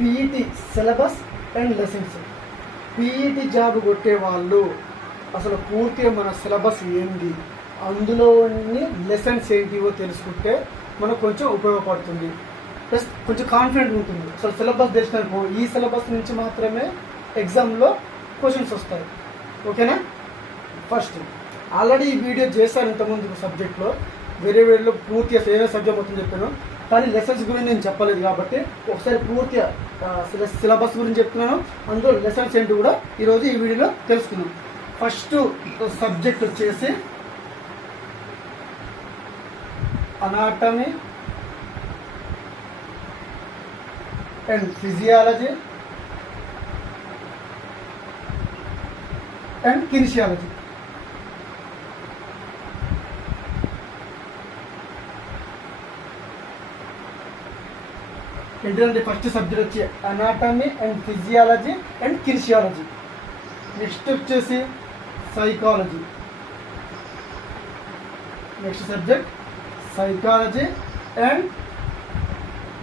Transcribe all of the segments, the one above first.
PET syllabus and lessons. PET job కొట్టే వాళ్ళు అసలు పూర్తిగా మన సిలబస్ ఏంది, అందులో లెసన్స్ ఏంటివో తెలుసుకుంటే మనకు కొంచెం ఉపయోగపడుతుంది. ప్లస్ కొంచెం కాన్ఫిడెంట్ ఉంటుంది. అసలు సిలబస్ తెలిసిననుకో ఈ సిలబస్ నుంచి మాత్రమే ఎగ్జామ్లో క్వశ్చన్స్ వస్తాయి. ఓకేనా? ఫస్ట్ ఆల్రెడీ ఈ వీడియో చేశాను ఇంతకుముందు సబ్జెక్ట్లో, వేరేలో పూర్తిగా సేమ్ సబ్జెక్ట్ మొత్తం చెప్పాను. కానీ లెసన్స్ గురించి నేను చెప్పలేదు కాబట్టి ఒకసారి పూర్తిగా సిలబస్ గురించి చెప్తున్నాను, అందులో లెసన్స్ ఏంటి కూడా ఈరోజు ఈ వీడియోలో తెలుసుకున్నాను. ఫస్ట్ సబ్జెక్ట్ వచ్చేసి anatomy and physiology and kinesiology. ఏంటంటే ఫస్ట్ సబ్జెక్ట్ వచ్చి anatomy and physiology and kinesiology. Next వచ్చేసి psychology. Next subject psychology and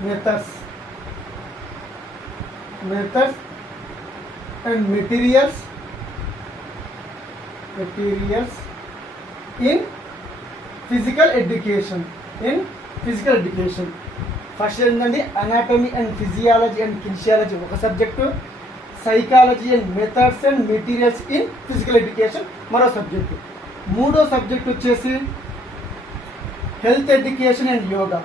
methods and materials in physical education. First ఏంటంటే anatomy and physiology and kinesiology ఒక subject, psychology and methods and materials in physical education మరో subject. మూడో subject వచ్చేసి health education and yoga.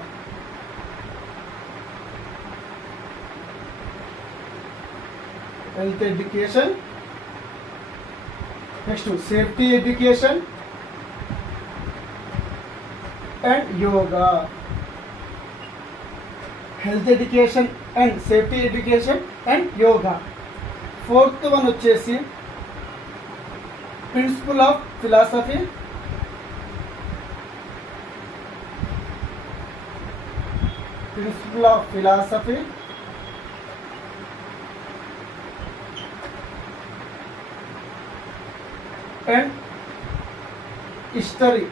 Health education, next safety education and yoga. Health education and safety education and yoga. Fourth one వచ్చేసి principle of philosophy and history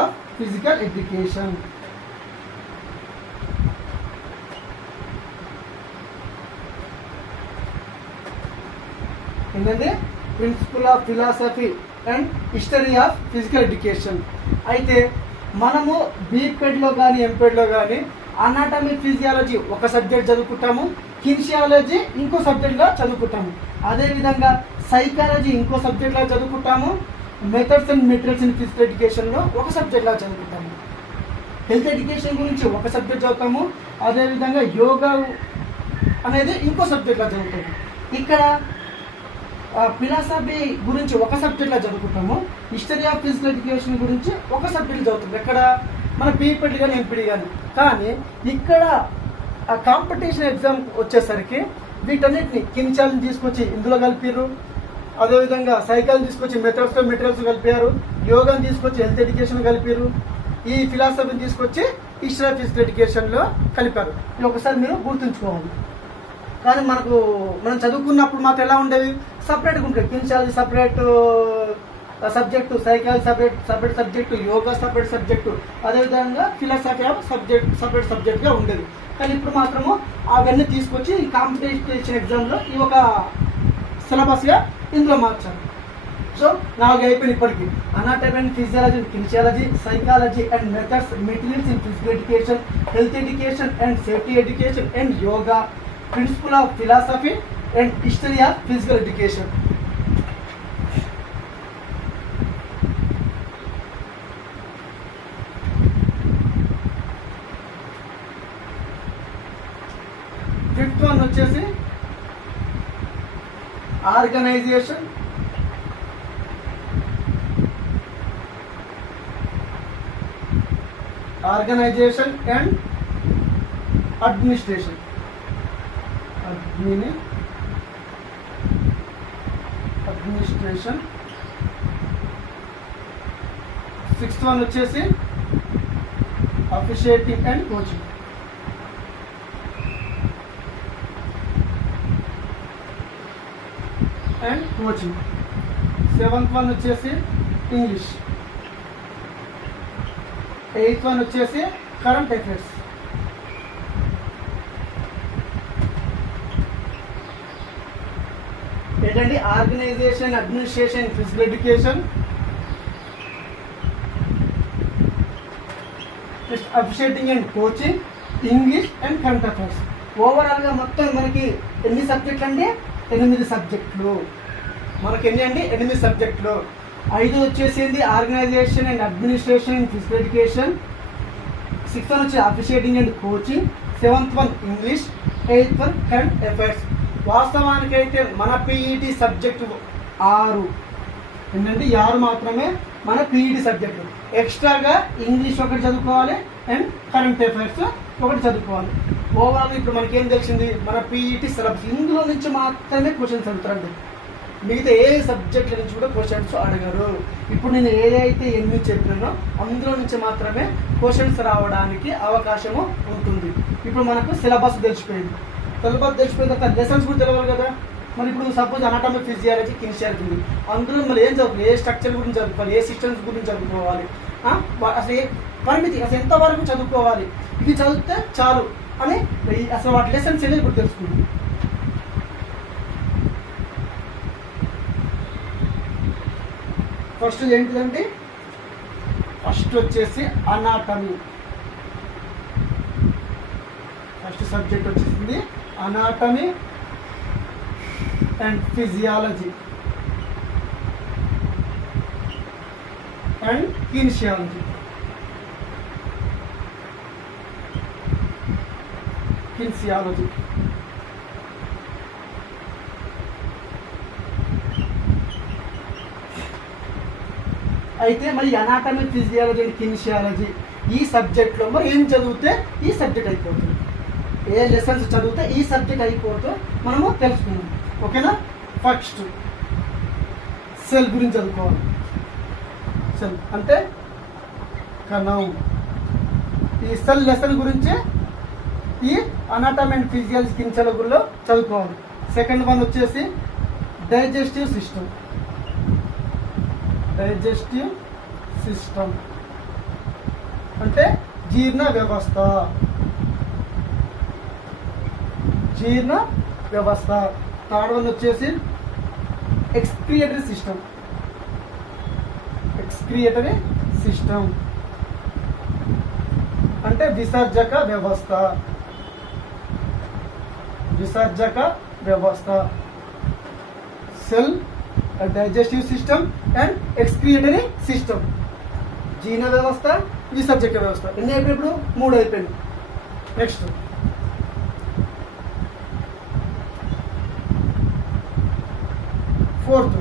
of physical education. ఏంటంటే principle of philosophy and history of physical education. అయితే మనము బీపెడ్లో కానీ ఎంపెడ్లో కానీ anatomy physiology ఒక subject చదువుకుంటాము, కినిషియాలజీ ఇంకో సబ్జెక్ట్గా చదువుకుంటాము, అదేవిధంగా సైకాలజీ ఇంకో సబ్జెక్ట్లా చదువుకుంటాము, methods and materials in physical ఎడ్యుకేషన్లో ఒక సబ్జెక్ట్లా చదువుకుంటాము, హెల్త్ ఎడ్యుకేషన్ గురించి ఒక సబ్జెక్ట్ చదువుతాము, అదేవిధంగా యోగా అనేది ఇంకో సబ్జెక్ట్లా చదువుతాము. ఇక్కడ ఫిలాసఫీ గురించి ఒక సబ్జెక్ట్లో చదువుకుంటాము, హిస్టరీ ఆఫ్ ఫిజికల్ ఎడ్యుకేషన్ గురించి ఒక సబ్జెక్ట్ చదువుతాము ఎక్కడ మన పీపీటీ కానీ ఎంపీడీ కానీ. కానీ ఇక్కడ ఆ కాంపిటీషన్ ఎగ్జామ్ వచ్చేసరికి వీటన్నిటిని కినిషియాలజీని తీసుకొచ్చి ఇందులో కలిపారు, అదేవిధంగా సైకాలజీ తీసుకొచ్చి మెటీరియల్స్ కలిపారు, యోగాని తీసుకొచ్చి హెల్త్ ఎడ్యుకేషన్ కలిపారు, ఈ ఫిలాసఫీని తీసుకొచ్చి హిస్టరీ ఆఫ్ ఫిజికల్ ఎడ్యుకేషన్లో కలిపారు. ఇది ఒకసారి మీరు గుర్తుంచుకోవాలి. కానీ మనం చదువుకున్నప్పుడు మాకు ఎలా ఉండేవి, సపరేట్గా ఉంటుంది. Kinesiology separate subject, psychology separate subject, yoga separate subject, అదేవిధంగా ఫిలాసఫీ సపరేట్ సబ్జెక్ట్గా ఉండేది. కానీ ఇప్పుడు మాత్రము అవన్నీ తీసుకొచ్చి ఈ కాంపిటీషన్ ఎగ్జామ్లో ఈ ఒక సిలబస్గా ఇందులో మార్చారు. సో 4 అయిపోయింది ఇప్పటికీ. Anatomy and physiology, kinesiology, psychology and methods, materials in physical education, health education and safety education and yoga, principle of philosophy and history of physical education. Fifth one వచ్చేసి organisation and administration. Sixth one వచ్చేసి officiating and coaching. Seventh one వచ్చేసి English. Eighth one వచ్చేసి current affairs. ఏంటంటే organisation, administration, physical education, next officiating and coaching, English and current affairs. ఓవరాల్గా మొత్తం మనకి ఎన్ని సబ్జెక్టులు అండి? 8 సబ్జెక్టులు. మనకి ఎన్ని అండి? 8 సబ్జెక్టులు. 5 వచ్చేసింది organisation and administration, physical education. 6th one వచ్చి officiating and coaching. 7th one English. 8th one current affairs. వాస్తవానికైతే మన పీఈటీ సబ్జెక్టు 6 ఏంటంటే 6 మాత్రమే మన పీఈటీ సబ్జెక్టు. ఎక్స్ట్రాగా ఇంగ్లీష్ ఒకటి చదువుకోవాలి అండ్ కరెంట్ అఫైర్స్ ఒకటి చదువుకోవాలి. ఓవరాల్ ఇప్పుడు మనకేం తెలిసింది? మన పీఈటీ సిలబస్ ఇందులో నుంచి మాత్రమే క్వశ్చన్స్ అడుగుతారండి. మిగతా ఏ సబ్జెక్టుల నుంచి కూడా క్వశ్చన్స్ అడగరు. ఇప్పుడు నేను ఏదైతే 8 చెప్పినానో అందులో నుంచి మాత్రమే క్వశ్చన్స్ రావడానికి అవకాశము ఉంటుంది. ఇప్పుడు మనకు సిలబస్ తెలిసిపోయింది. సిలబస్ తెలిసిపోయిన తర్వాత లెసన్స్ కూడా తెలవాలి కదా. మరి ఇప్పుడు సపోజ్ అనాటమీ, ఫిజియాలజీ, కిన్షియాలజీ ఉంది. అందులో మరి ఏం చదువుకోవాలి? ఏ స్ట్రక్చర్ గురించి చదువుకోవాలి? ఏ సిస్టమ్స్ గురించి చదువుకోవాలి? అసలు ఏ పరిమితి, అసలు ఎంతవరకు చదువుకోవాలి? ఇది చదివితే చాలు అని అసలు వాటి లెసన్స్ అనేది ఇప్పుడు తెలుసుకుందాం. ఫస్ట్ ఏంటిదంటే ఫస్ట్ వచ్చేసి అనాటమీ. ఫస్ట్ సబ్జెక్ట్ వచ్చేసింది అనాటమీ అండ్ ఫిజియాలజీ అండ్ కిన్షియాలజీ. కిన్షియాలజీ అయితే మరి అనాటమీ, ఫిజియాలజీ అండ్ కిన్షియాలజీ ఈ సబ్జెక్ట్లో మరి ఏం చదివితే ఈ సబ్జెక్ట్ అయిపోతుంది? ఏ లెసన్స్ చదివితే ఈ సబ్జెక్ట్ అయిపోతే మనము తెలుసుకున్నాం. ఓకేనా? ఫస్ట్ సెల్ గురించి చదువుకోవాలి. సెల్ అంటే కణం. ఈ సెల్ లెసన్ గురించి ఈ అనాటమీ అండ్ ఫిజియాలజీ, కిన్షియాలజీలో చదువుకోవాలి. సెకండ్ వన్ వచ్చేసి డైజెస్టివ్ సిస్టమ్. డైజెస్టివ్ సిస్టమ్ అంటే జీర్ణ వ్యవస్థ. జీర్ణ వ్యవస్థ. థర్డ్ వన్ వచ్చేసి ఎక్స్క్రియేటరీ సిస్టమ్. ఎక్స్క్రియేటరీ సిస్టమ్ అంటే విసర్జక వ్యవస్థ. విసర్జక వ్యవస్థ. Cell, digestive system and excretory system. జీర్ణ వ్యవస్థ, విసర్జక వ్యవస్థ. ఎన్ని అయిపోయి? ఇప్పుడు 3 అయిపోయింది. Next fourth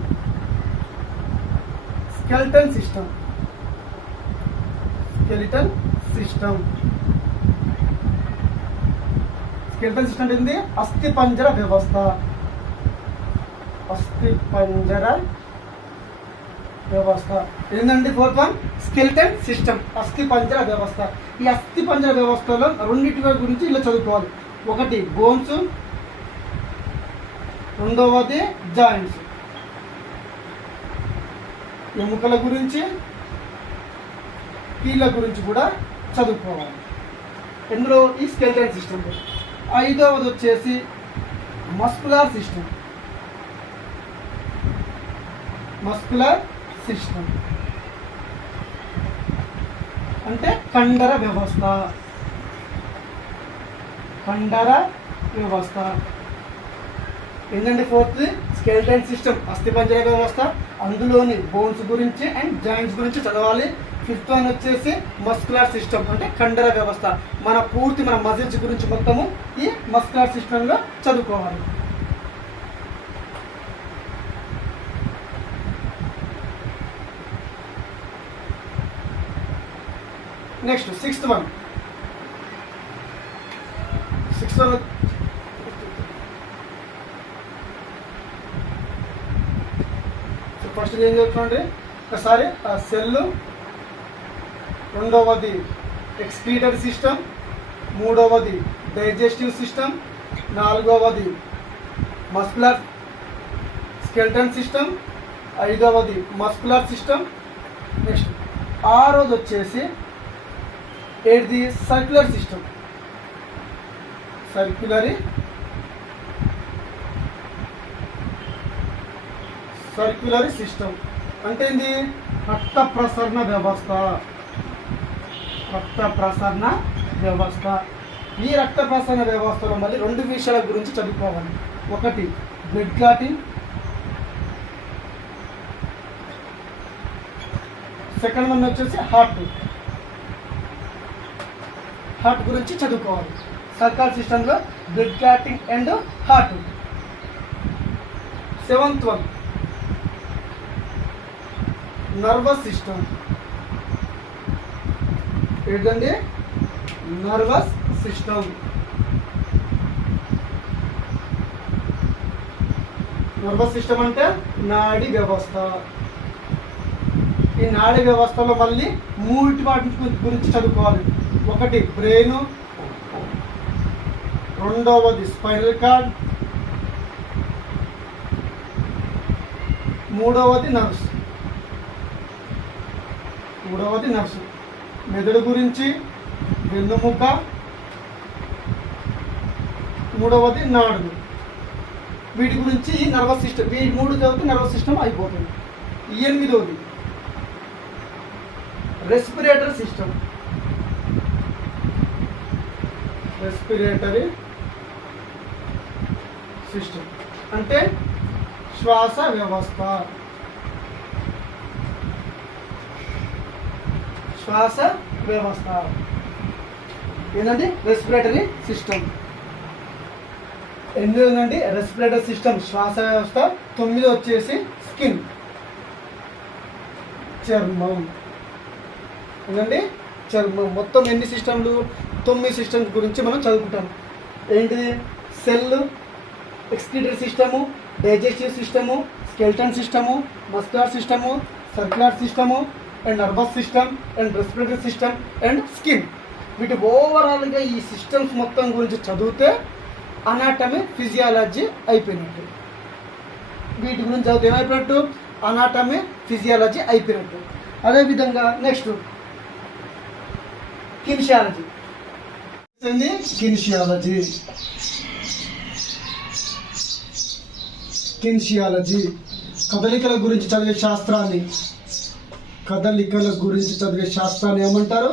skeletal system. Skeletal system. Skeletal system ఏంది? అస్థిపంజర వ్యవస్థ. అస్థిపంజర వ్యవస్థ ఏంటంటే ఫోర్త్ వన్ స్కెలిటల్ సిస్టమ్, అస్థిపంజర వ్యవస్థ. ఈ అస్థిపంజర వ్యవస్థలో రెండింటి గురించి ఇలా చదువుకోవాలి. ఒకటి బోన్స్, రెండవది జాయింట్స్. ఎముకల గురించి, కీళ్ళ గురించి కూడా చదువుకోవాలి ఇందులో ఈ స్కెలిటల్ సిస్టమ్. 5వది వచ్చేసి మస్కులర్ సిస్టమ్. మస్కులర్ సిస్టమ్ అంటే కండర వ్యవస్థ. కండర వ్యవస్థ ఏంటంటే ఫోర్త్ స్కెలిటల్ సిస్టమ్, అస్థిపంజర వ్యవస్థ. అందులోని బోన్స్ గురించి అండ్ జాయింట్స్ గురించి చదవాలి. 5th వన్ వచ్చేసి మస్కులర్ సిస్టమ్ అంటే కండర వ్యవస్థ. మన మజిల్స్ గురించి మొత్తము ఈ మస్కులర్ సిస్టంలో చదువుకోవాలి. Next 6th one. 6th one first ఏం చెప్తామంటే ఒకసారి సెల్, రెండవది ఎక్స్క్రీటరీ సిస్టమ్, మూడవది డైజెస్టివ్ సిస్టమ్, నాలుగవది మస్కులర్ స్కెలిటల్ సిస్టమ్, 5వది మస్కులర్ సిస్టమ్. నెక్స్ట్ 6వది వచ్చేసి ఏది? Circular system. సర్క్యులరీ సిస్టమ్ అంటే ఏంది? రక్త ప్రసరణ వ్యవస్థ. రక్త ప్రసరణ వ్యవస్థ. ఈ రక్త ప్రసరణ వ్యవస్థలో మళ్ళీ 2 విషయాల గురించి చదువుకోవాలి. ఒకటి బ్లడ్ క్లాటింగ్, సెకండ్ వన్ వచ్చేసి హార్ట్ గురించి చదువుకోవాలి. సర్క్యులర్ సిస్టంలో blood clotting and heart. 7th one nervous system. ఏంటండి? Nervous system. నర్వస్ సిస్టమ్ అంటే నాడీ వ్యవస్థ. ఈ నాడీ వ్యవస్థలో మళ్ళీ 3 వాటి గురించి చదువుకోవాలి. ఒకటి బ్రెయిన్, రెండవది స్పైనల్ కార్డ్, మూడవది నర్వ్స్. మెదడు గురించి, వెన్నుముక్క, మూడవది నాడులు. వీటి గురించి నర్వస్ సిస్టమ్. ఈ 3 చదివితే నర్వస్ సిస్టమ్ అయిపోతుంది. 8వది రెస్పిరేటరీ సిస్టమ్. రెస్పిరేటరీ సిస్టమ్ అంటే శ్వాస వ్యవస్థ. ఏంటంటే రెస్పిరేటరీ సిస్టమ్. 8 ఉందండి రెస్పిరేటరీ సిస్టమ్, శ్వాస వ్యవస్థ. 9 వచ్చేసి స్కిన్, చర్మం. ఏంటండి? చర్మం. మొత్తం ఎన్ని సిస్టమ్లు? 9 సిస్టమ్స్ గురించి మనం చదువుకుంటాం. ఏంటిది? Cell, excretory system, digestive system, skeleton system, muscular system, circular system and nervous system and respiratory system and skin. వీటి ఓవరాల్గా ఈ సిస్టమ్స్ మొత్తం గురించి చదివితే అనాటమీ, ఫిజియాలజీ అయిపోయినట్టు. వీటి గురించి చదివితే ఏమైపోయినట్టు? అనాటమీ, ఫిజియాలజీ అయిపోయినట్టు. అదేవిధంగా నెక్స్ట్ కిన్షియాలజీ. కదలికల గురించి చదివే శాస్త్రాన్ని ఏమంటారు?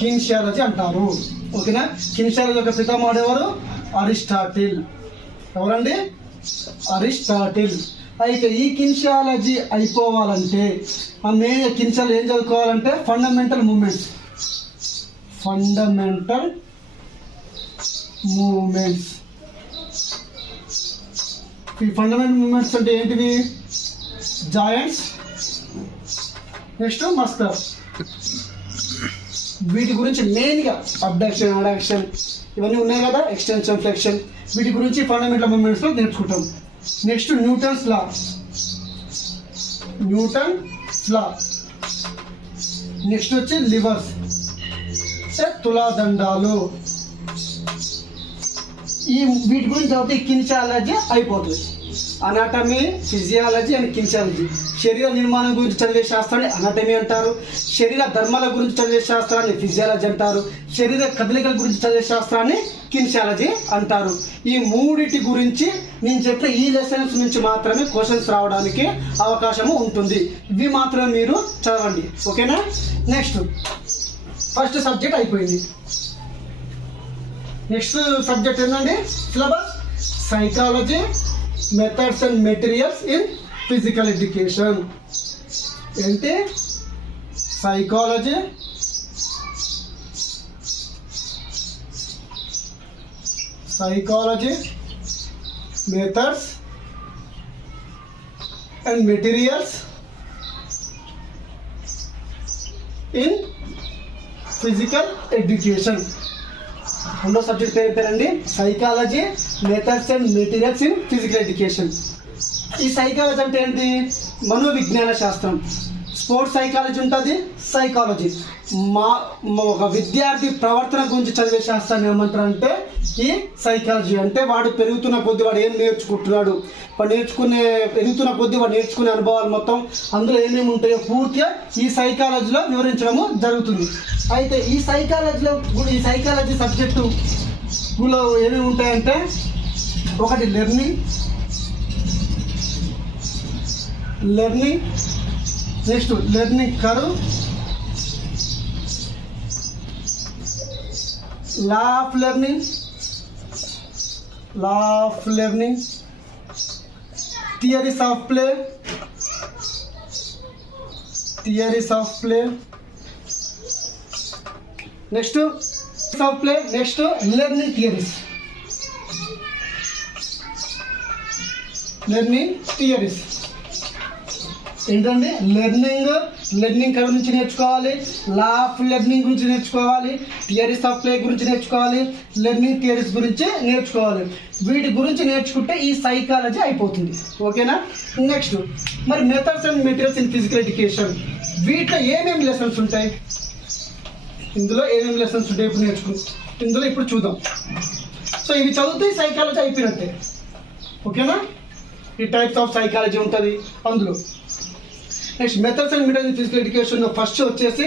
కిన్షియాలజీ అంటారు. ఓకేనా? కిన్షియాలజీ యొక్క పితామహుడు ఎవరు? అరిస్టాటిల్. ఎవరండి? అరిస్టాటిల్. అయితే ఈ కిన్షియాలజీ అయిపోవాలంటే ఆ మెయిన్ కిన్షియాలజీ ఏం చదువుకోవాలంటే ఫండమెంటల్ మూమెంట్స్. ఈ ఫండమెంటల్ మూమెంట్స్ అంటే ఏంటివి? Joints, next Maskar. వీటి గురించి మెయిన్గా అబ్డక్షన్, అడక్షన్ ఇవన్నీ ఉన్నాయి కదా, ఎక్స్టెన్షన్, ఫ్లెక్షన్. వీటి గురించి ఫండమెంటల్ మూమెంట్స్లో నేర్చుకుంటాం. Next Newton's law. నెక్స్ట్ వచ్చి లివర్స్, తులాదండాలు. వీటి గురించి చదివితే కిన్షియాలజీ అయిపోతుంది. Anatomy, physiology and kinesiology. శరీర నిర్మాణం గురించి చదివే శాస్త్రాన్ని అనాటమీ అంటారు. శరీర ధర్మాల గురించి చదివే శాస్త్రాన్ని ఫిజియాలజీ అంటారు. శరీర కదలికల గురించి చదివే శాస్త్రాన్ని కిన్షియాలజీ అంటారు. ఈ 3 గురించి నేను చెప్పిన ఈ లెసన్స్ నుంచి మాత్రమే క్వశ్చన్స్ రావడానికి అవకాశము ఉంటుంది. ఇవి మాత్రమే మీరు చదవండి. ఓకేనా? నెక్స్ట్ ఫస్ట్ సబ్జెక్ట్ అయిపోయింది. నెక్స్ట్ సబ్జెక్ట్ ఏంటండి? Syllabus psychology, methods and materials in physical education. ఏంటి? Psychology, methods and materials in physical education. రెండో సబ్జెక్ట్ పేరండి psychology, methods and materials in physical education. ఈ సైకాలజీ అంటే ఏంటి? మనోవిజ్ఞాన శాస్త్రం. స్పోర్ట్స్ సైకాలజీ ఉంటుంది. సైకాలజీ ఒక విద్యార్థి ప్రవర్తన గురించి చదివే శాస్త్రాన్ని ఏమంటారంటే ఈ సైకాలజీ. అంటే వాడు పెరుగుతున్న కొద్దీ వాడు ఏం నేర్చుకుంటున్నాడు, పెరుగుతున్న కొద్దీ వాడు నేర్చుకునే అనుభవాలు మొత్తం అందులో ఏమేమి ఉంటాయో పూర్తిగా ఈ సైకాలజీలో వివరించడము జరుగుతుంది. అయితే ఈ సైకాలజీ సబ్జెక్టులో ఏమేమి ఉంటాయంటే ఒకటి learning, next learning curve, law of learning, theories of play, next of play, next learning theories. ఏంటండి? లెర్నింగ్ కర్వ్ నుంచి నేర్చుకోవాలి, లా ఆఫ్ లెర్నింగ్ గురించి నేర్చుకోవాలి, థియరీస్ ఆఫ్ ప్లే గురించి నేర్చుకోవాలి, లెర్నింగ్ థియరీస్ గురించి నేర్చుకోవాలి. వీటి గురించి నేర్చుకుంటే ఈ సైకాలజీ అయిపోతుంది. ఓకేనా? నెక్స్ట్ మరి methods and materials in physical education, వీటిలో ఏమేమి లెసన్స్ ఉంటాయి? ఇందులో ఏమేమి లెసన్స్ ఉంటాయి ఇప్పుడు చూద్దాం. సో ఇవి చదివితే సైకాలజీ అయిపోయినట్టే. ఓకేనా? ఈ టైప్స్ ఆఫ్ సైకాలజీ ఉంటుంది అందులో. Next methods and materials in physical education first వచ్చేసి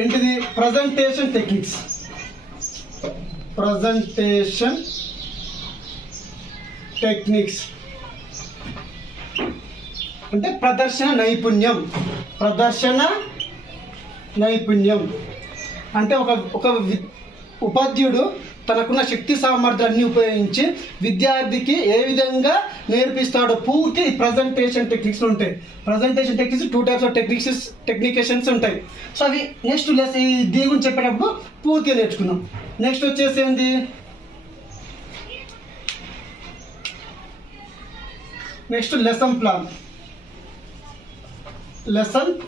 ఏంటిది? ప్రజెంటేషన్ టెక్నిక్స్ అంటే ప్రదర్శన నైపుణ్యం అంటే ఒక ఉపాధ్యాయుడు తనకున్న శక్తి సామర్థ్యాన్ని ఉపయోగించి విద్యార్థికి ఏ విధంగా నేర్పిస్తాడో పూర్తి ప్రజెంటేషన్ టెక్నిక్స్ ఉంటాయి. ప్రజెంటేషన్ టెక్నిక్స్ 2 టైప్స్ ఆఫ్ టెక్నికేషన్స్ ఉంటాయి. సో అవి నెక్స్ట్ దీని గురించి చెప్పేటప్పుడు పూర్తిగా నేర్చుకుందాం. నెక్స్ట్ వచ్చేసి ఏంది? నెక్స్ట్ లెసన్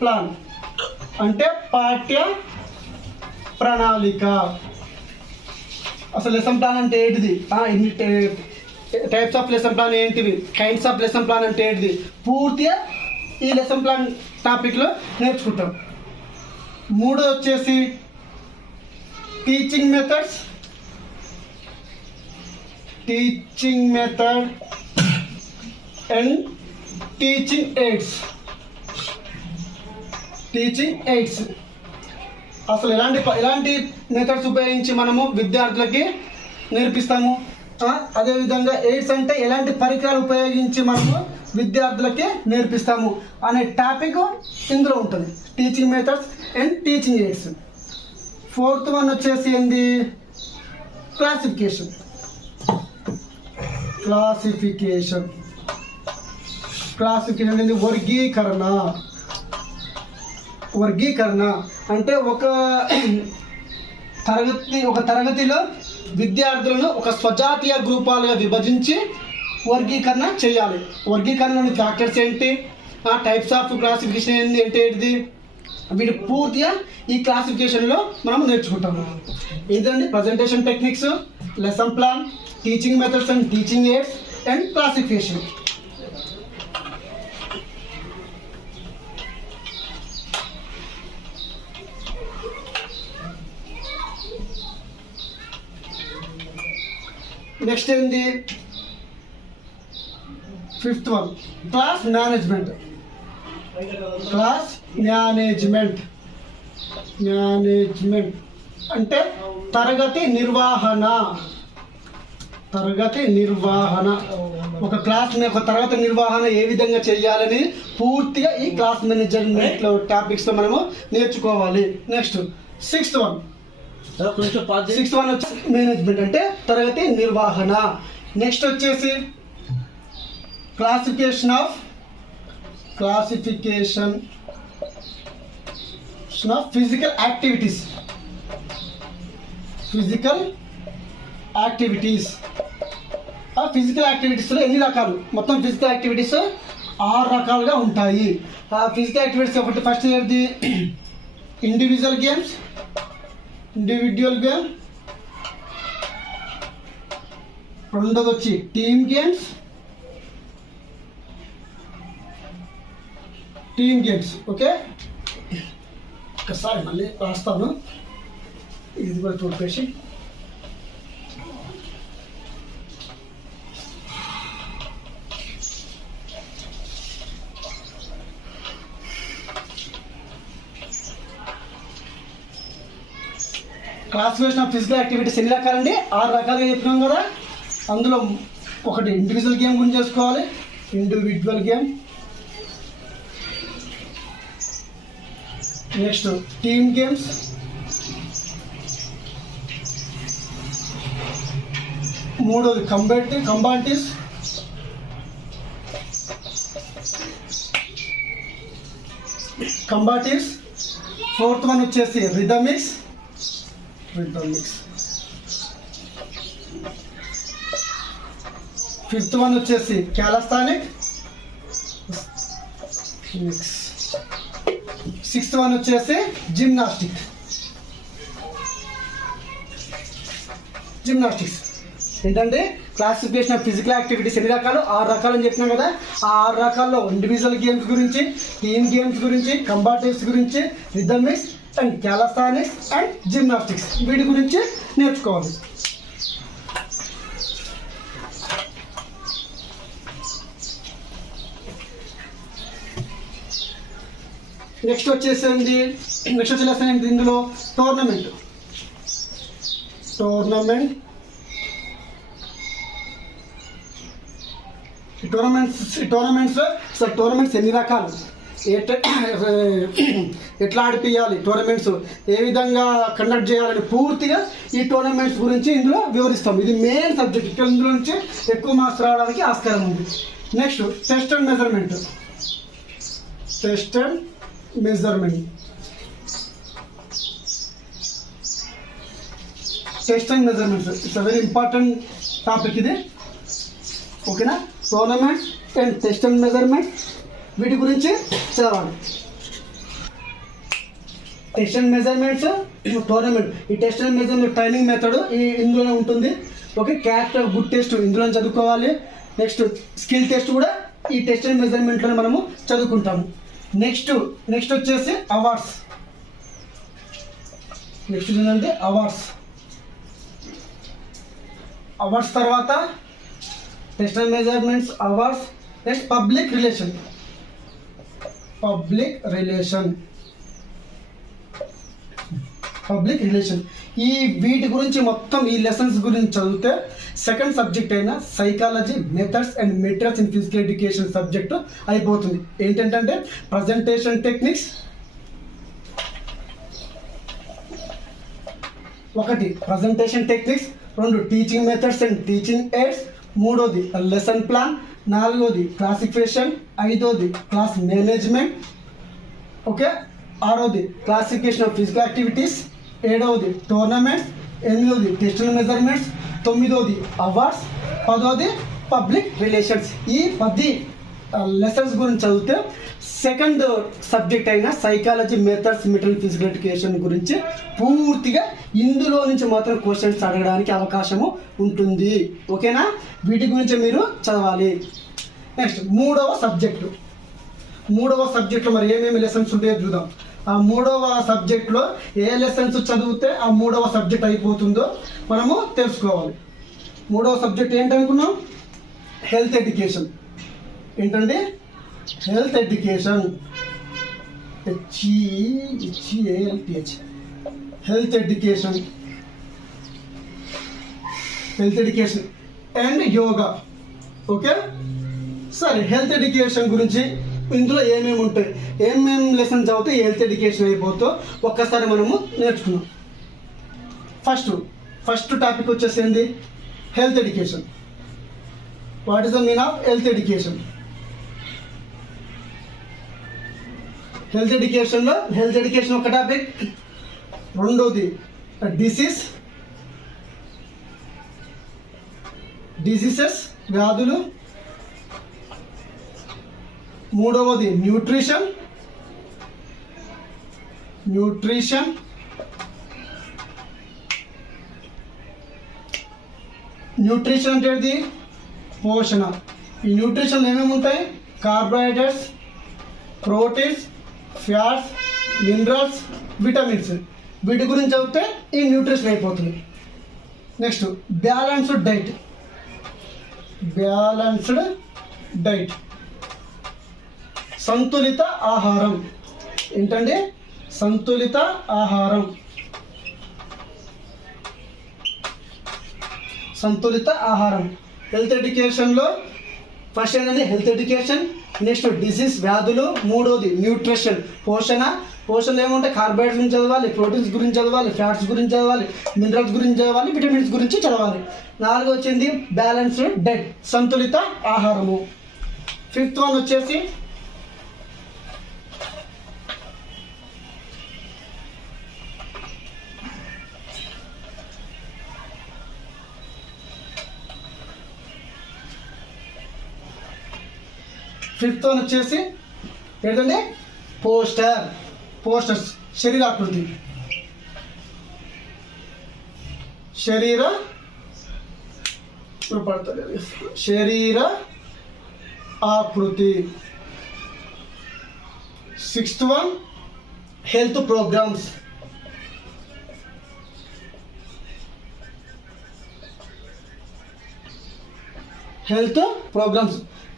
ప్లాన్ అంటే పాఠ్య ప్రణాళిక. అసలు లెసన్ ప్లాన్ అంటే ఏంటిది? ఎన్ని టైప్స్ ఆఫ్ లెసన్ ప్లాన్ ఏంటివి, కైండ్స్ ఆఫ్ లెసన్ ప్లాన్ అంటే ఏంటిది, పూర్తిగా ఈ లెసన్ ప్లాన్ టాపిక్లో నేర్చుకుంటాం. మూడో వచ్చేసి teaching method and teaching AIDS. అసలు ఎలాంటి మెథడ్స్ ఉపయోగించి మనము విద్యార్థులకి నేర్పిస్తాము. అదేవిధంగా ఎయిడ్స్ అంటే ఎలాంటి పరికరాలు ఉపయోగించి మనము విద్యార్థులకి నేర్పిస్తాము అనే టాపిక్ ఇందులో ఉంటుంది. Teaching methods and teaching AIDS. Fourth one వచ్చేసి ఏంది? క్లాసిఫికేషన్ ఏంటి? వర్గీకరణ అంటే ఒక తరగతిలో విద్యార్థులను ఒక స్వజాతీయ గ్రూపాలుగా విభజించి వర్గీకరణ చేయాలి. వర్గీకరణలోని ఫ్యాక్టర్స్ ఏంటి, టైప్స్ ఆఫ్ క్లాసిఫికేషన్ ఏంటి, వీటి పూర్తిగా ఈ క్లాసిఫికేషన్లో మనం నేర్చుకుంటాము. ఇదండి presentation techniques, lesson plan, teaching methods and teaching AIDS and classification. Next ఏంది? ఫిఫ్త్ వన్ క్లాస్ మేనేజ్మెంట్ అంటే తరగతి నిర్వహణ. ఒక తరగతి నిర్వహణ ఏ విధంగా చేయాలని పూర్తిగా ఈ క్లాస్ మేనేజ్మెంట్ టాపిక్స్ లో మనము నేర్చుకోవాలి. నెక్స్ట్ సిక్స్త్ వన్ వచ్చి మేనేజ్మెంట్ అంటే తరగతి నిర్వహణ. నెక్స్ట్ వచ్చేసి క్లాసిఫికేషన్ ఆఫ్ ఫిజికల్ యాక్టివిటీస్. ఆ ఫిజికల్ యాక్టివిటీస్లో ఎన్ని రకాలు? మొత్తం ఫిజికల్ యాక్టివిటీస్ 6 రకాలుగా ఉంటాయి. ఆ ఫిజికల్ యాక్టివిటీస్ ఒకటి ఫస్ట్ ఏది? ఇండివిజువల్ గేమ్, రెండోది వచ్చి టీమ్ గేమ్స్. ఓకే, ఒకసారి మళ్ళీ రాస్తాను, ఇది కూడా చూపేసి. క్లాసిఫికేషన్ ఆఫ్ ఫిజికల్ యాక్టివిటీస్ ఎన్ని రకాలండి? 6 రకాలుగా చెప్పినాం కదా. అందులో ఒకటి ఇండివిజువల్ గేమ్ గురించి చేసుకోవాలి, individual game. Next team games, మూడోది కంబాటివ్స్, ఫోర్త్ వన్ వచ్చేసి రిథమిక్స్, ఫిఫ్త్ వన్ వచ్చేసి క్యాలస్థానిక్, సిక్స్త్ వన్ వచ్చేసి జిమ్నాస్టిక్స్. ఏంటంటే క్లాసిఫికేషన్ ఆఫ్ ఫిజికల్ యాక్టివిటీస్ ఎన్ని రకాలు? 6 రకాలు అని చెప్పినాం కదా. ఆ 6 రకాల్లో ఇండివిజువల్ గేమ్స్ గురించి, టీమ్ గేమ్స్ గురించి, కంబాటివ్స్ గురించి, రిథమిక్స్ అండ్ క్యాలస్థానిక్స్ అండ్ జిమ్నాస్టిక్స్, వీటి గురించి నేర్చుకోవాలి. నెక్స్ట్ వచ్చేసింది లెసన్ ఏంటి ఇందులో? టోర్నమెంట్. టోర్నమెంట్స్ ఎన్ని రకాలు, ఎట్లా ఆడిపియాలి, టోర్నమెంట్స్ ఏ విధంగా కండక్ట్ చేయాలని పూర్తిగా ఈ టోర్నమెంట్స్ గురించి ఇందులో వివరిస్తాం. ఇది మెయిన్ సబ్జెక్ట్. ఇక్కడ ఇందులో నుంచి ఎక్కువ మార్క్స్ రావడానికి ఆస్కారం ఉంది. Next test and measurement. It's a very important topic ఇది. ఓకేనా? Tournaments and test and measurement, వీటి గురించి చదవాలి. Test and measurements, tournament. ఈ test and measurement training method ఇందులోనే ఉంటుంది. ఓకే, క్యారెక్టర్ గుడ్ టెస్ట్ ఇందులో చదువుకోవాలి. నెక్స్ట్ స్కిల్ టెస్ట్ కూడా ఈ టెస్ట్ అండ్ మెజర్మెంట్లోనే మనము చదువుకుంటాము. నెక్స్ట్ వచ్చేసి అవార్డ్స్. నెక్స్ట్ ఏంటంటే అవార్డ్స్ తర్వాత test and measurements, awards. Next public relation. ఈ వీటి గురించి మొత్తం ఈ లెసన్స్ గురించి చదివితే సెకండ్ సబ్జెక్ట్ అయిన psychology methods and materials in physical education subject అయిపోతుంది. ఏంటంటే ప్రజెంటేషన్ టెక్నిక్స్, ఒకటి presentation techniques, 2 teaching methods and teaching aids, 3వది లెసన్ ప్లాన్, 4వది క్లాసిఫికేషన్, 5వది క్లాస్ మేనేజ్మెంట్. ఓకే, 6వది క్లాసిఫికేషన్ ఆఫ్ ఫిజికల్ యాక్టివిటీస్, 7వది టోర్నమెంట్స్, 8వది టెస్ట్ అండ్ మెజర్మెంట్స్, 9వది అవార్డ్స్, 10వది పబ్లిక్ రిలేషన్స్. ఈ 10 లెసన్స్ గురించి చదివితే సెకండ్ సబ్జెక్ట్ అయిన psychology methods material physical education గురించి పూర్తిగా ఇందులో నుంచి మాత్రం క్వశ్చన్స్ అడగడానికి అవకాశము ఉంటుంది. ఓకేనా? వీటి గురించి మీరు చదవాలి. నెక్స్ట్ మూడవ సబ్జెక్ట్లో మరి ఏమేమి లెసన్స్ ఉంటాయో చూద్దాం. ఆ 3వ సబ్జెక్ట్లో ఏ లెసన్స్ చదివితే ఆ 3వ సబ్జెక్ట్ అయిపోతుందో మనము తెలుసుకోవాలి. 3వ సబ్జెక్ట్ ఏంటనుకున్నాం? Health education. ఏంటండి? Health education. Health education and yoga. Okay, సరే. హెల్త్ ఎడ్యుకేషన్ గురించి ఇందులో ఏమేమి ఉంటాయి, ఏమేమి లెసన్ చదివితే హెల్త్ ఎడ్యుకేషన్ అయిపోతుందో ఒక్కసారి మనము నేర్చుకున్నాం. ఫస్ట్ టాపిక్ వచ్చేసి ఏంది? Health education. What is the mean of health education? Health education ఒక టాపిక్. 2వది డిసీజెస్, వ్యాధులు. 3వది న్యూట్రిషన్. న్యూట్రిషన్ అంటే పోషణ. ఈ న్యూట్రిషన్ ఏమేమి ఉంటాయి? Carbohydrates, proteins, fats, minerals, vitamins. వీటి గురించి చదివితే ఈ న్యూట్రిషన్ అయిపోతుంది. నెక్స్ట్ బ్యాలెన్స్డ్ డైట్, సంతులిత ఆహారం. ఏంటండి? సంతులిత ఆహారం. హెల్త్ ఎడ్యుకేషన్లో ఫస్ట్ ఏంటంటే హెల్త్ ఎడ్యుకేషన్, నెక్స్ట్ డిసీజ్ వ్యాధులు, మూడోది న్యూట్రిషన్ పోషణ. పోషణలో ఏముంటే కార్బోహైడ్రేట్స్ గురించి చదవాలి, ప్రోటీన్స్ గురించి చదవాలి, ఫ్యాట్స్ గురించి చదవాలి, మినరల్స్ గురించి చదవాలి, విటమిన్స్ గురించి చదవాలి. నాలుగు వచ్చింది బ్యాలెన్స్డ్ డైట్ సంతులిత ఆహారము. ఫిఫ్త్ వన్ వచ్చేసి ఏంటంటే పోస్టర్స్ శరీరాకృతి. శరీర ఆకృతి. Sixth one health programs.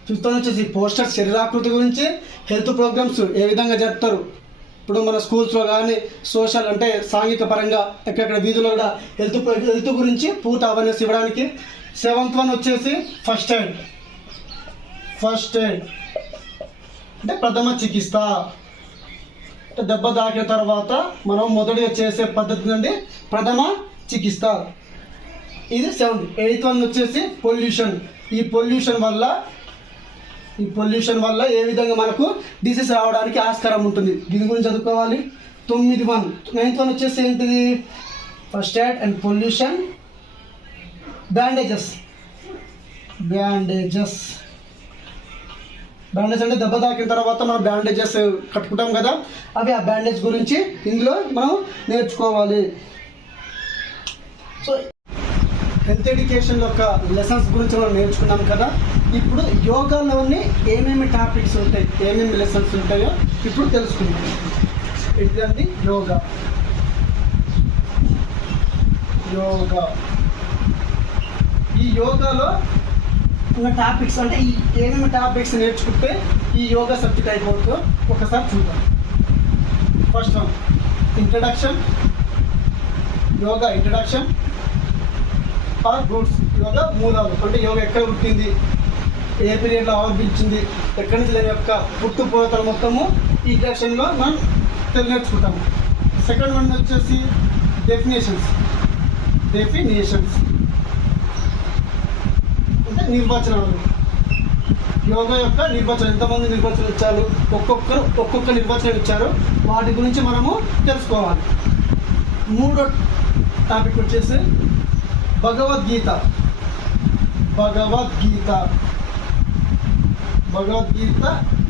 Fifth one వచ్చేసి పోస్టర్స్ శరీరాకృతి గురించి, హెల్త్ ప్రోగ్రామ్స్ ఏ విధంగా జరుపుతారు. ఇప్పుడు మన స్కూల్స్లో కానీ సోషల్ అంటే సాంఘిక పరంగా ఎక్కడెక్కడ వీధుల్లో కూడా హెల్త్ గురించి పూర్తి అవేర్నెస్ ఇవ్వడానికి. సెవెంత్ వన్ వచ్చేసి ఫస్ట్ ఎయిడ్ అంటే ప్రథమ చికిత్స. అంటే దెబ్బ తాకిన తర్వాత మనం మొదటిగా చేసే పద్ధతి నుండి ప్రథమ చికిత్స. ఇది 7th. 8th వన్ వచ్చేసి పొల్యూషన్. ఈ పొల్యూషన్ వల్ల ఏ విధంగా మనకు డిసీజ్ రావడానికి ఆస్కారం ఉంటుంది, దీని గురించి చదువుకోవాలి. 9th one. 9th వన్ వచ్చేసి ఏంటిది first aid and pollution. Bandages అంటే దెబ్బ తాకిన తర్వాత మనం బ్యాండేజెస్ కట్టుకుంటాం కదా, అవి ఆ బ్యాండేజ్ గురించి ఇందులో మనం నేర్చుకోవాలి. సో హెల్త్ ఎడ్యుకేషన్ యొక్క లెసన్స్ గురించి మనం నేర్చుకున్నాం కదా. ఇప్పుడు యోగాలోని ఏమేమి టాపిక్స్ ఉంటాయి, ఏమేమి లెసన్స్ ఉంటాయో ఇప్పుడు తెలుసుకుందాం. ఏంటండి యోగా. ఈ యోగాలో ఉన్న టాపిక్స్ అంటే ఈ ఏమేమి టాపిక్స్ నేర్చుకుంటే ఈ యోగా సబ్జెక్ట్ అయిపోతుందో ఒకసారి చూద్దాం. First one yoga introduction or roots. Yoga మూలాలు అంటే యోగా ఎక్కడ పుట్టింది, ఏ పీరియడ్లో ఆవిర్భించింది, ఎక్కడి నుంచి దాని యొక్క పుట్టుపోతలు మొత్తము ఈ ఇంట్రడక్షన్లో మనం నేర్చుకుంటాము. సెకండ్ వన్ వచ్చేసి డెఫినేషన్స్ అంటే నిర్వచనాలు. యోగా యొక్క నిర్వచనం, ఎంతమంది నిర్వచనం ఇచ్చారు, ఒక్కొక్క నిర్వచనం ఇచ్చారు, వాటి గురించి మనము తెలుసుకోవాలి. మూడో టాపిక్ వచ్చేసి భగవద్గీత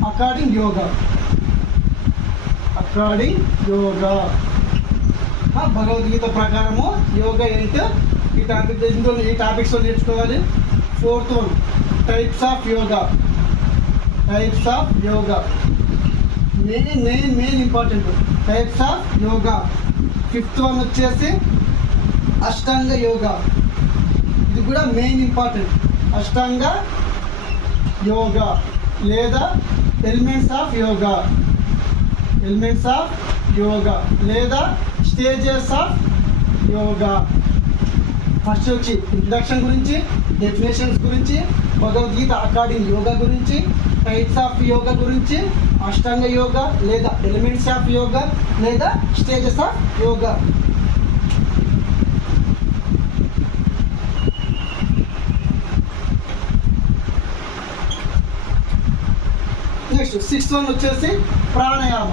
అకార్డింగ్ యోగా. భగవద్గీత ప్రకారము యోగా ఏంటో ఈ టాపిక్స్లో నేర్చుకోవాలి. Fourth one types of yoga. Main important types of yoga. Fifth one వచ్చేసి అష్టాంగ యోగా. ఇది కూడా మెయిన్ ఇంపార్టెంట్. అష్టాంగ యోగా లేదా ఎలిమెంట్స్ ఆఫ్ యోగా లేదా స్టేజెస్ ఆఫ్ యోగా. ఫస్ట్ వచ్చి ఇంట్రడక్షన్ గురించి, డెఫినేషన్స్ గురించి, భగవద్గీత అకార్డింగ్ యోగా గురించి, టైప్స్ ఆఫ్ యోగా గురించి, అష్టాంగ యోగా లేదా ఎలిమెంట్స్ ఆఫ్ యోగా లేదా stages of yoga. Next sixth one వచ్చేసి ప్రాణాయామ.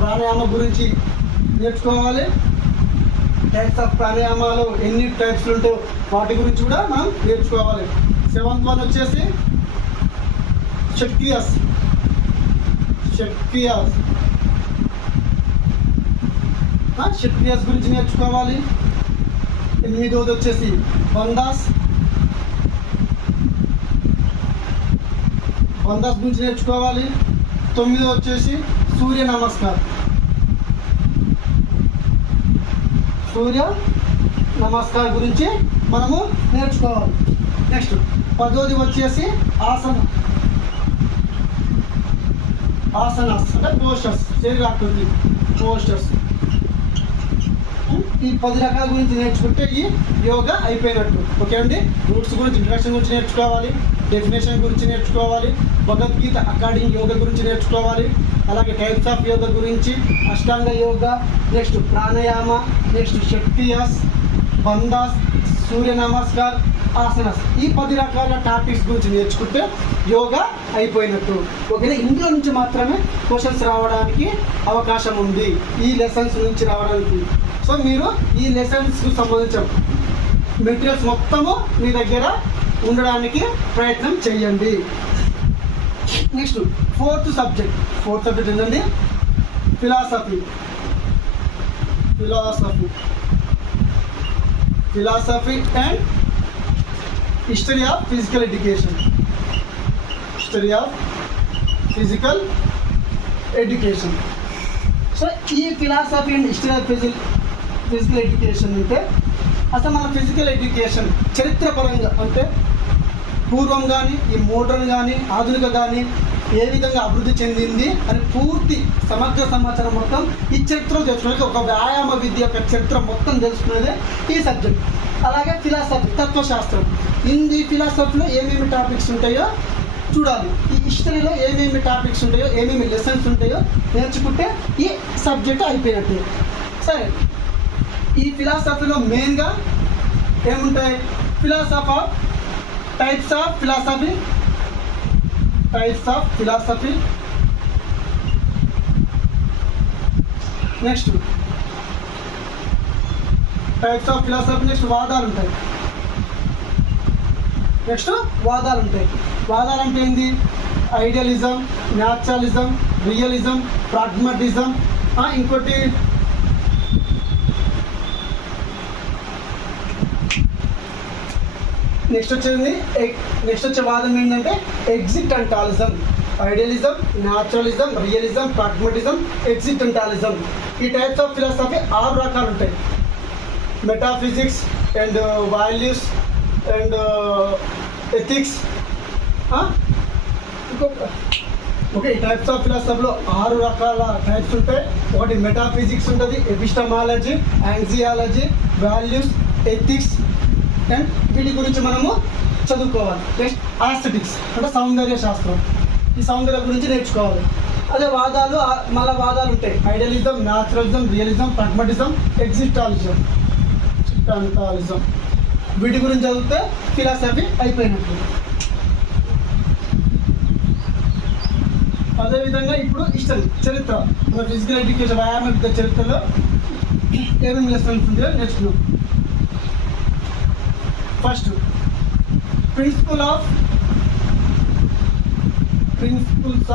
ప్రాణాయామ గురించి నేర్చుకోవాలి. టైప్స్ ఆఫ్ ప్రాణాయామాలు ఎన్ని టైప్స్ ఉంటాయో వాటి గురించి కూడా మనం నేర్చుకోవాలి. సెవెంత్ వన్ వచ్చేసి షట్క్రియాస్. షట్క్రియాస్ గురించి నేర్చుకోవాలి. ఎనిమిదవది వచ్చేసి బందాస్ గురించి నేర్చుకోవాలి. తొమ్మిదవది వచ్చేసి సూర్య నమస్కార్ గురించి మనము నేర్చుకోవాలి. నెక్స్ట్ 10వది వచ్చేసి ఆసనాస్ అంటే పోస్టర్స్, శరీరాకృతి పోస్టర్స్. ఈ 10 రకాల గురించి నేర్చుకుంటే ఈ యోగా అయిపోయినట్టు. ఓకే అండి. రూట్స్ గురించి, ఇంట్రడక్షన్ గురించి నేర్చుకోవాలి, డెఫినేషన్ గురించి నేర్చుకోవాలి, భగవద్గీత అకార్డింగ్ యోగా గురించి నేర్చుకోవాలి, అలాగే టైప్స్ ఆఫ్ యోగా గురించి, అష్టాంగ యోగా, నెక్స్ట్ ప్రాణాయామ, నెక్స్ట్ శక్తియాస్, బందాస్, సూర్య నమస్కార్, ఆసనాస్. ఈ 10 రకాల టాపిక్స్ గురించి నేర్చుకుంటే యోగా అయిపోయినట్టు. ఓకేనా. ఇందులో నుంచి మాత్రమే క్వశ్చన్స్ రావడానికి అవకాశం ఉంది, ఈ లెసన్స్ నుంచి రావడానికి. సో మీరు ఈ లెసన్స్కి సంబంధించిన మెటీరియల్స్ మొత్తము మీ దగ్గర ఉండడానికి ప్రయత్నం చేయండి. నెక్స్ట్ ఫోర్త్ సబ్జెక్ట్ ఏంటండి? Philosophy and history of physical education. So ఈ philosophy and history of physical education అంటే అసలు మన ఫిజికల్ ఎడ్యుకేషన్ చరిత్రపరంగా అంటే పూర్వం కానీ, ఈ మోడర్న్ కానీ, ఆధునిక కానీ ఏ విధంగా అభివృద్ధి చెందింది అని పూర్తి సమగ్ర సమాచారం మొత్తం ఈ చరిత్రలో తెలుసుకునేది. ఒక వ్యాయామ విద్య యొక్క చరిత్ర మొత్తం తెలుసుకునేదే ఈ సబ్జెక్ట్. అలాగే ఫిలాసఫీ, తత్వశాస్త్రం. ఈ ఫిలాసఫీలో ఏమేమి టాపిక్స్ ఉంటాయో చూడాలి, ఈ హిస్టరీలో ఏమేమి టాపిక్స్ ఉంటాయో, ఏమేమి లెసన్స్ ఉంటాయో నేర్చుకుంటే ఈ సబ్జెక్ట్ అయిపోయినట్టు. సరే, ఈ ఫిలాసఫీలో మెయిన్గా ఏముంటాయి? Types of philosophy, next types of philosophy, next వాదాలు ఉంటాయి. వాదాలు అంటే ఏంది? Idealism, naturalism, realism, pragmatism. ఇంకోటి నెక్స్ట్ వచ్చే వాదం ఏంటంటే existentialism. Idealism, naturalism, realism, pragmatism, existentialism. ఈ టైప్స్ ఆఫ్ ఫిలాసఫీ 6 రకాలు ఉంటాయి. Metaphysics and values and ethics. Okay, ఈ టైప్స్ ఆఫ్ ఫిలాసఫీలో 6 రకాల టైప్స్ ఉంటాయి. ఒకటి మెటాఫిజిక్స్ ఉంటుంది, epistemology, axiology, values, ethics. And వీటి గురించి మనము చదువుకోవాలి. నెక్స్ట్ ఆస్థెటిక్స్ అంటే సౌందర్య శాస్త్రం. ఈ సౌందర్యం గురించి నేర్చుకోవాలి. అదే వాదాలు ఉంటాయి. Idealism, naturalism, realism, pragmatism, existentialism. వీటి గురించి చదివితే ఫిలాసఫీ అయిపోయినట్టు. అదేవిధంగా ఇప్పుడు హిస్టరీ, చరిత్ర. మన ఫిజికల్ ఎడ్యుకేషన్ వ్యాయామ విద్య చరిత్రలో ఏమేమి లెసన్స్ ఉంటాయో నేర్చుకున్నాం. First principles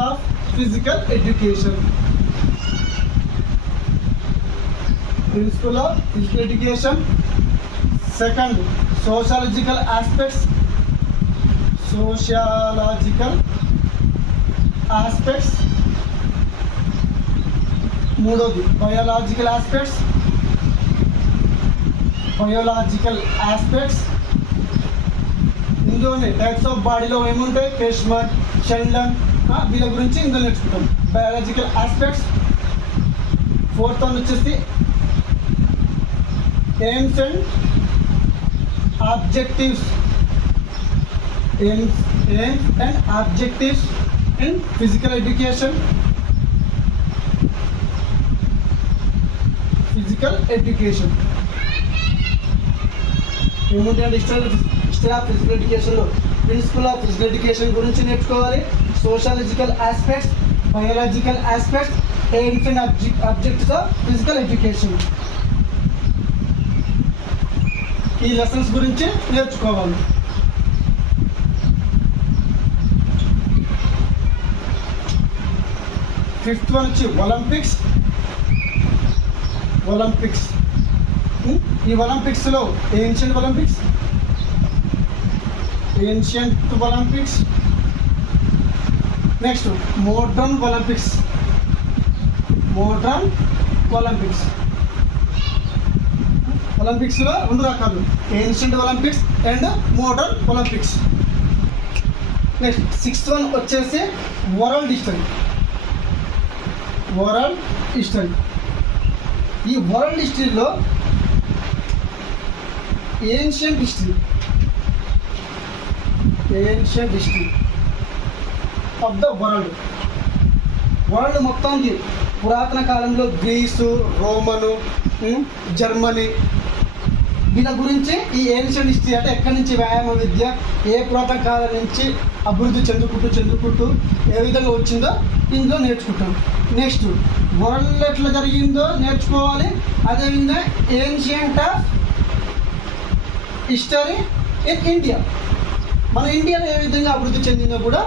of physical education. Second sociological aspects. మూడోది బయోలాజికల్ ఆస్పెక్ట్స్. ఇందులోనే టైప్స్ ఆఫ్ బాడీలో ఏముంటాయి? కేష్మర్, షెల్డన్, వీళ్ళ గురించి ఇందులో నేర్చుకుంటాం. Biological aspects. ఫోర్త్ వన్ వచ్చేసి aims and objectives in physical education. ఏముంటాయంటే హిస్టరీ ఆఫ్ ఫిజికల్ ఎడ్యుకేషన్లో ప్రిన్సిపల్ ఆఫ్ ఫిజికల్ ఎడ్యుకేషన్ గురించి నేర్చుకోవాలి. Sociological aspects, biological aspects, aims and objectives of physical education. ఈ లెసన్స్ గురించి నేర్చుకోవాలి. ఫిఫ్త్ వన్ వచ్చి ఒలింపిక్స్. ఈ ఒలింపిక్స్లో ancient Olympics, next modern Olympics. ఒలింపిక్స్లో 2 రకాలు, ancient Olympics and modern Olympics. Next sixth one వచ్చేసి వరల్డ్ హిస్టరీ. ఈ వరల్డ్ హిస్టరీలో ancient history of the world మొత్తానికి పురాతన కాలంలో గ్రీసు, రోమను, జర్మనీ వీళ్ళ గురించి ఈ ఏన్షియంట్ హిస్టరీ అంటే ఎక్కడి నుంచి వ్యాయామ విద్య ఏ పురాతన కాలం నుంచి అభివృద్ధి చెందుకుంటూ ఏ విధంగా వచ్చిందో ఇందులో నేర్చుకుంటాం. నెక్స్ట్ వరల్డ్ ఎట్లా జరిగిందో నేర్చుకోవాలి. అదేవిధంగా ancient of history in India, మన ఇండియాలో ఏ విధంగా అభివృద్ధి చెందిందో కూడా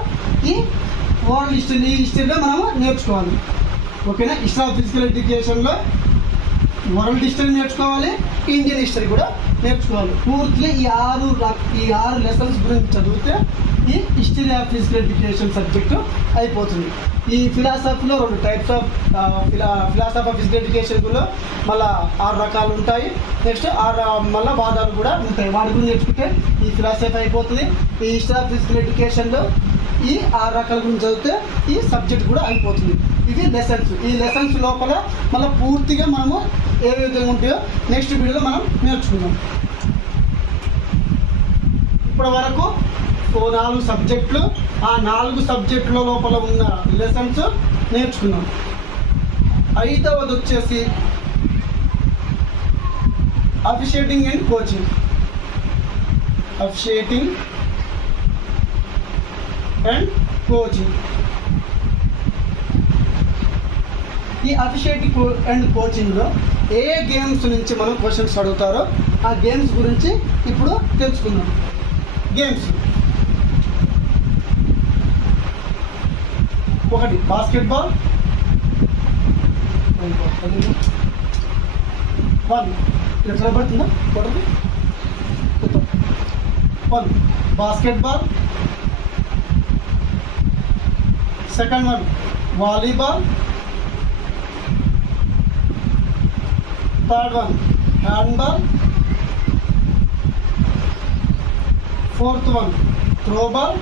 ఈ వరల్డ్ హిస్టరీలో మనము నేర్చుకోవాలి. ఓకేనా? హిస్టరీ ఆఫ్ ఫిజికల్ ఎడ్యుకేషన్లో వరల్డ్ హిస్టరీ నేర్చుకోవాలి, ఇండియన్ హిస్టరీ కూడా నేర్చుకోవాలి. పూర్తిగా ఈ ఆరు లెసన్స్ గురించి చదివితే ఈ history of physical education subject అయిపోతుంది. ఈ ఫిలాసఫీలో 2 types of philosophy of physical ఎడ్యుకేషన్లో మళ్ళీ 6 రకాలు ఉంటాయి. నెక్స్ట్ 6 మళ్ళీ వాదాలు కూడా ఉంటాయి. వాటి గురించి నేర్చుకుంటే ఈ ఫిలాసఫీ అయిపోతుంది. ఈ హిస్టరీ ఆఫ్ ఫిజికల్ ఎడ్యుకేషన్లో ఈ 6 రకాల గురించి చదివితే ఈ సబ్జెక్ట్ కూడా అయిపోతుంది. ఇది లెసన్స్. ఈ లెసన్స్ లోపల మళ్ళీ పూర్తిగా మనము ఏ విధంగా ఉంటాయో నెక్స్ట్ వీడియోలో మనం నేర్చుకుందాం. ఇప్పటి వరకు 4 సబ్జెక్టులు, ఆ 4 సబ్జెక్టుల లోపల ఉన్న లెసన్స్ నేర్చుకున్నాం. 5వది వచ్చేసి అఫిషియేటింగ్ అండ్ కోచింగ్. ఈ అఫిషియేటింగ్ అండ్ కోచింగ్లో ఏ గేమ్స్ నుంచి మనం క్వశ్చన్స్ అడుగుతారో ఆ గేమ్స్ గురించి ఇప్పుడు తెలుసుకుందాం. గేమ్స్ 1 బాస్కెట్బాల్, 1 ఎట్లా పడుతుందా 1 basketball. Second 1 volleyball. Third 1 handball. Fourth 1 throwball.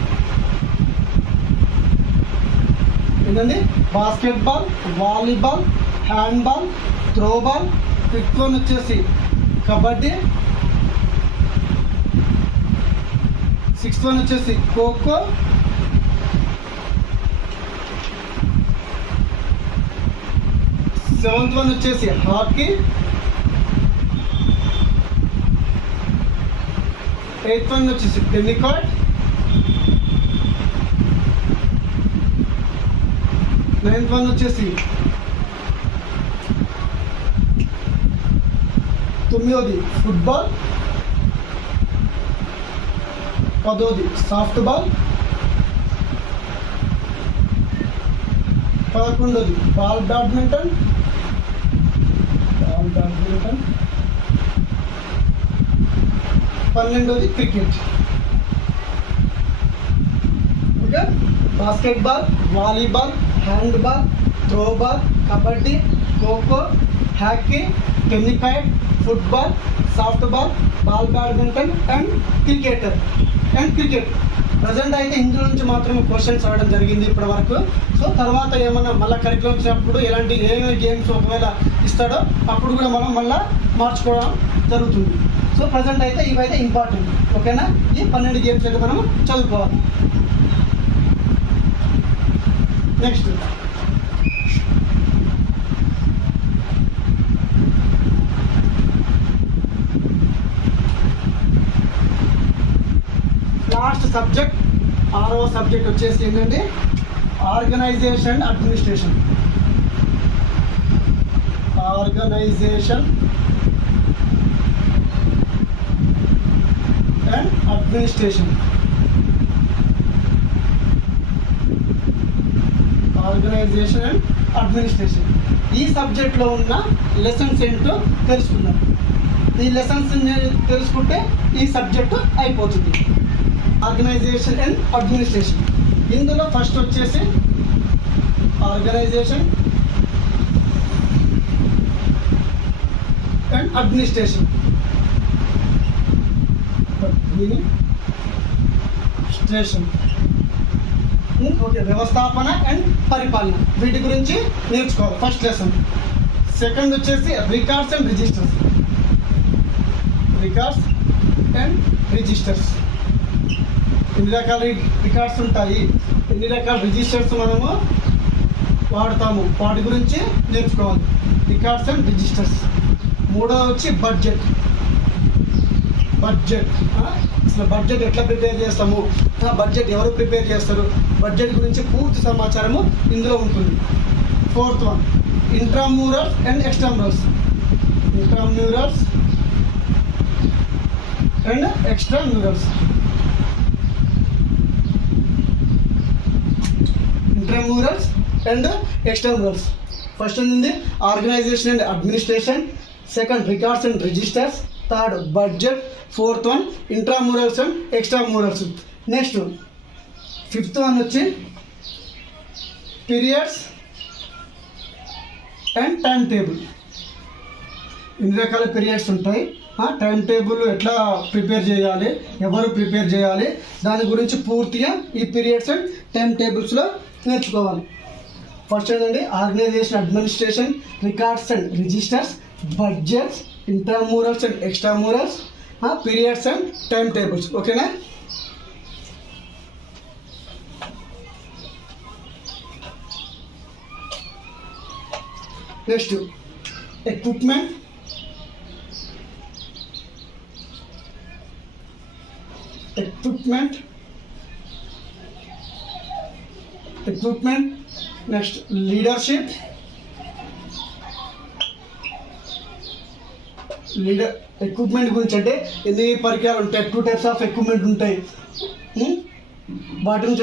ఏంటండి? Basketball, volleyball, handball, throwball. 5th 1 వచ్చేసి కబడ్డీ. 6th 1 వచ్చేసి ఖోఖో. 7th 1 వచ్చేసి హాకీ. 8th 1 వచ్చేసి టెన్నికాట్. 9th 1 వచ్చేసి 9th football. 10th softball. 11th ball badminton. 12th cricket. Okay? Basketball, volleyball, handball, throwball, kabaddi, kho kho, hockey, tennikoit, football, softball, ball badminton and cricket. Present అయితే ఇందులో నుంచి మాత్రమే questions అడగడం జరిగింది ఇప్పటి వరకు. సో తర్వాత ఏమన్నా మళ్ళీ కరికులం వచ్చినప్పుడు ఏమేమి గేమ్స్ ఒకవేళ ఇస్తాడో అప్పుడు కూడా మనం మళ్ళీ మార్చుకోవడం జరుగుతుంది. సో ప్రజెంట్ అయితే ఇవైతే ఇంపార్టెంట్. ఓకేనా? ఈ 12 గేమ్స్ అయితే మనం చదువుకోవాలి. నెక్స్ట్ లాస్ట్ సబ్జెక్ట్ 6వ సబ్జెక్ట్ వచ్చేసి ఏంటంటే organisation and administration. Organisation and administration. Organisation and administration. ఈ సబ్జెక్ట్లో ఉన్న లెసన్స్ ఏంటో తెలుసుకుందాం. ఈ లెసన్స్ తెలుసుకుంటే ఈ సబ్జెక్టు అయిపోతుంది. Organisation and administration. ఇందులో ఫస్ట్ వచ్చేసి ఆర్గనైజేషన్ అండ్ అడ్మినిస్ట్రేషన్. ఓకే, వ్యవస్థాపన అండ్ పరిపాలన, వీటి గురించి నేర్చుకోవాలి ఫస్ట్ లెసన్. సెకండ్ వచ్చేసి records and registers. Records and registers. ఎన్ని రకాల రికార్డ్స్ ఉంటాయి, ఎన్ని రకాల రిజిస్టర్స్ మనము వాడతాము, వాటి గురించి నేర్చుకోవాలి. Records and registers. మూడోది వచ్చి బడ్జెట్. అసలు బడ్జెట్ ఎట్లా ప్రిపేర్ చేస్తాము, బడ్జెట్ ఎవరు ప్రిపేర్ చేస్తారు, బడ్జెట్ గురించి పూర్తి సమాచారము ఇందులో ఉంటుంది. Fourth one intramurals and extramurals. Intramurals and extramurals. Intramurals and extramurals. First ఉంది organisation and administration, second records and registers, third budget, fourth one intramurals and extramurals. Next fifth one వచ్చి periods and time table. ఇన్ని రకాల periods ఉంటాయి, time table ఎట్లా prepare చేయాలి, ఎవరు prepare చేయాలి, దాని గురించి పూర్తిగా ఈ పీరియడ్స్ అండ్ టైం టేబుల్స్లో నేర్చుకోవాలి. ఫస్ట్ ఏంటంటే organisation administration, records and registers, budgets, intramurals and extramurals, periods and time table. ఓకేనా? Next equipment. Next leadership. Equipment గురించి అంటే ఎన్ని పరికరాలు ఉంటాయి, 2 టైప్స్ ఆఫ్ ఎక్విప్మెంట్ ఉంటాయి. వాటి నుంచి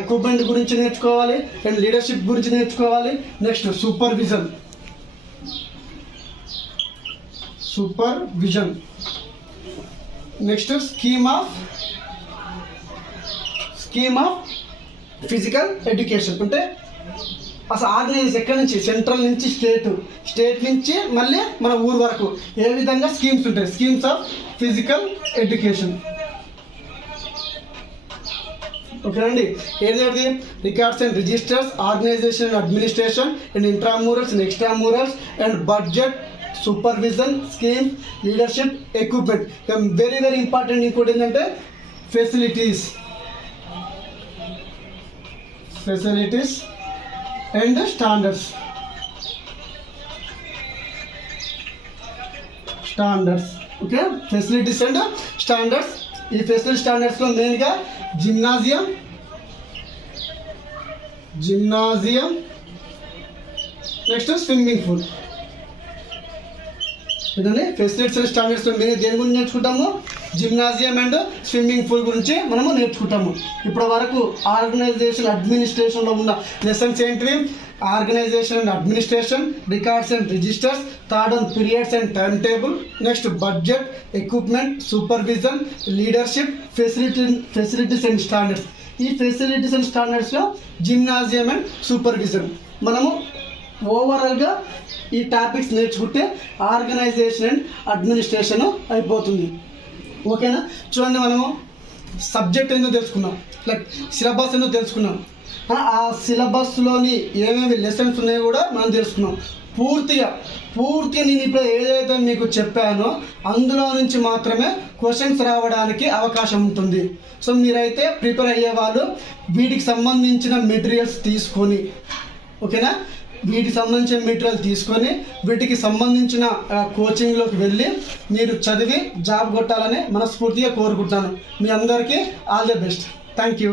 ఎక్విప్మెంట్ గురించి నేర్చుకోవాలి అండ్ లీడర్షిప్ గురించి నేర్చుకోవాలి. Next supervision. Next scheme of physical education. అంటే అసలు ఆర్గనైజ్ ఎక్కడి నుంచి, సెంట్రల్ నుంచి స్టేట్ నుంచి మళ్ళీ మన ఊరు వరకు ఏ విధంగా స్కీమ్స్ ఉంటాయి, స్కీమ్స్ ఆఫ్ ఫిజికల్ ఎడ్యుకేషన్. ఓకేనండి? ఏదేది records and registers, organisation and administration and intramurals and extramurals and budget, supervision, scheme, leadership, equipment. Very very important ఇంకోటి ఏంటంటే facilities and standards. Okay, facilities and standards. ఈ facility స్టాండర్డ్స్లో మెయిన్గా gymnasium, next swimming pool. ఇదండి facilities and స్టాండర్డ్స్లో main దేని గురించి నేర్చుకుంటాము, జిమ్నాజియం అండ్ స్విమ్మింగ్ పూల్ గురించి మనము నేర్చుకుంటాము. ఇప్పటి వరకు ఆర్గనైజేషన్ అడ్మినిస్ట్రేషన్లో ఉన్న లెసన్స్ ఏంటివి, organisation and administration, records and registers, third one periods and time table, next budget, equipment, supervision, leadership, facilities and standards. ఈ ఫెసిలిటీస్ అండ్ స్టాండర్డ్స్లో జిమ్నాజియం అండ్ సూపర్విజన్. మనము ఓవరాల్గా ఈ టాపిక్స్ నేర్చుకుంటే ఆర్గనైజేషన్ అండ్ అడ్మినిస్ట్రేషన్ అయిపోతుంది. ఓకేనా? చూడండి, మనము సబ్జెక్ట్ ఎందుకు తెలుసుకున్నాం, లైక్ సిలబస్ ఎందుకు తెలుసుకున్నాం, ఆ సిలబస్లోని ఏమేమి లెసన్స్ ఉన్నాయో కూడా మనం తెలుసుకున్నాం. పూర్తిగా నేను ఇప్పుడు ఏదైతే మీకు చెప్పానో అందులో నుంచి మాత్రమే క్వశ్చన్స్ రావడానికి అవకాశం ఉంటుంది. సో మీరైతే ప్రిపేర్ అయ్యే వాళ్ళు వీటికి సంబంధించిన మెటీరియల్స్ తీసుకొని, ఓకేనా, వీటికి సంబంధించిన మెటీరియల్ తీసుకొని వీటికి సంబంధించిన కోచింగ్లోకి వెళ్ళి మీరు చదివి జాబ్ కొట్టాలని మనస్ఫూర్తిగా కోరుకుంటున్నాను. మీ అందరికీ all the best. Thank you.